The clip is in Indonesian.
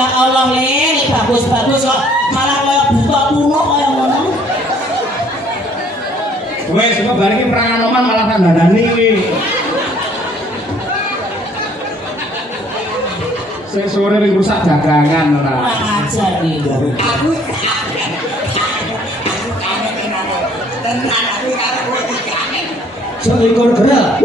Ya Allah le, bagus-bagus kok malah kaya buta kuno kaya ngono. Wes kok bar iki perangan oman malah kandhani iki. Sing sore ring rusak dagangan ora. Ajar iki. Aku tenan aku karo kowe iki. Seekor gerak.